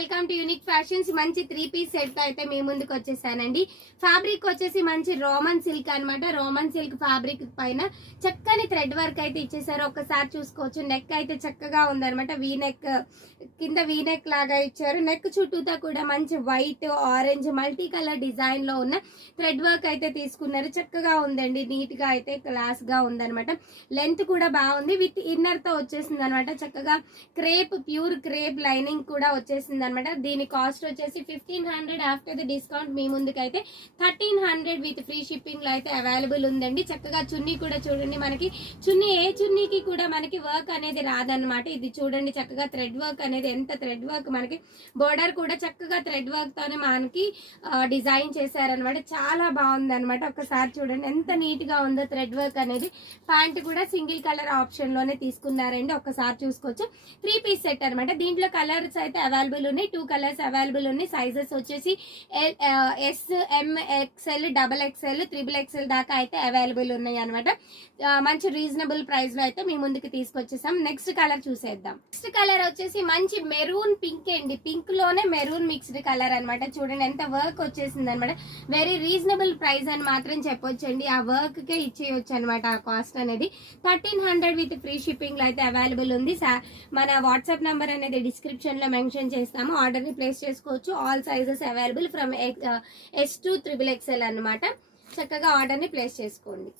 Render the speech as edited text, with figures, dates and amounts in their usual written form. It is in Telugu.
Welcome to unique fashions. మంచి 3 పీస్ సెట్ తో అయితే మీ ముందుకు వచ్చేసానండి. ఫ్యాబ్రిక్ వచ్చేసి మంచి రోమన్ సిల్క్ అన్నమాట. రోమన్ సిల్క్ ఫ్యాబ్రిక్ పైన చక్కని థ్రెడ్ వర్క్ అయితే ఇచ్చేసారు. ఒకసారి చూసుకోవచ్చు. నెక్ అయితే చక్కగా ఉందన్నమాట. వీ నెక్ కింద వీ నెక్ లాగా ఇచ్చారు. నెక్ చుట్టూతా కూడా మంచి white, orange multi colour design లో ఉన్న థ్రెడ్ వర్క్ అయితే తీసుకున్నారు. చక్కగా ఉందండి. నీట్ గా అయితే క్లాస్ గా ఉందన్నమాట. లెంత్ కూడా బాగుంది. విత్ ఇన్నర్ తో వచ్చేసింది అనమాట. చక్కగా క్రేప్, ప్యూర్ క్రేప్ లైనింగ్ కూడా వచ్చేసింది అనమాట. దీని కాస్ట్ వచ్చేసి 1500. ఆఫ్టర్ ది డిస్కౌంట్ మీ ముందుకైతే 1300 విత్ ఫ్రీ షిప్పింగ్ లో అయితే అవైలబుల్ ఉందండి. చక్కగా చున్నీ కూడా చూడండి. మనకి చున్నీ ఏ చున్నీకి కూడా మనకి వర్క్ అనేది రాదన్నమాట. ఇది చూడండి చక్కగా థ్రెడ్ వర్క్ అనేది ఎంత థ్రెడ్ వర్క్, మనకి బోర్డర్ కూడా చక్కగా థ్రెడ్ వర్క్ తోనే మనకి డిజైన్ చేశారనమాట. చాలా బాగుంది అనమాట. ఒకసారి చూడండి ఎంత నీట్ గా ఉందో థ్రెడ్ వర్క్ అనేది. ప్యాంట్ కూడా సింగిల్ కలర్ ఆప్షన్ లోనే తీసుకున్నారండి. ఒకసారి చూసుకోవచ్చు. 3 పీస్ సెట్ అనమాట. దీంట్లో కలర్స్ అయితే అవైలబుల్ ఉన్నాయి. 2 కలర్స్ అవైలబుల్ ఉన్నాయి. సైజెస్ వచ్చేసి S, M, XL, double XL, triple XL దాకా అయితే అవైలబుల్ ఉన్నాయి అనమాట. మంచి రీజనబుల్ ప్రైస్ లో అయితే మీ ముందుకు తీసుకొచ్చేసాం. నెక్స్ట్ కలర్ చూసేద్దాం. నెక్స్ట్ కలర్ వచ్చేసి మంచి మెరూన్ పింక్ అండి. పింక్ లోనే మెరూన్ మిక్స్డ్ కలర్ అనమాట. చూడండి ఎంత వర్క్ వచ్చేసింది అనమాట. వెరీ రీజనబుల్ ప్రైస్ అని మాత్రం చెప్పొచ్చండి. ఆ వర్క్ కే ఇచ్చేయచ్చు అనమాట. ఆ కాస్ట్ అనేది 1300 విత్ ఫ్రీ షిప్పింగ్ లో అయితే అవైలబుల్ ఉంది. మన వాట్సాప్ నంబర్ అనేది డిస్క్రిప్షన్ లో మెన్షన్ చేస్తాము. ఆర్డర్ ని ప్లేస్ చేసుకోవచ్చు. All sizes available from S to XXL అన్నమాట. చక్కగా ఆర్డర్ ని ప్లేస్ చేసుకోండి.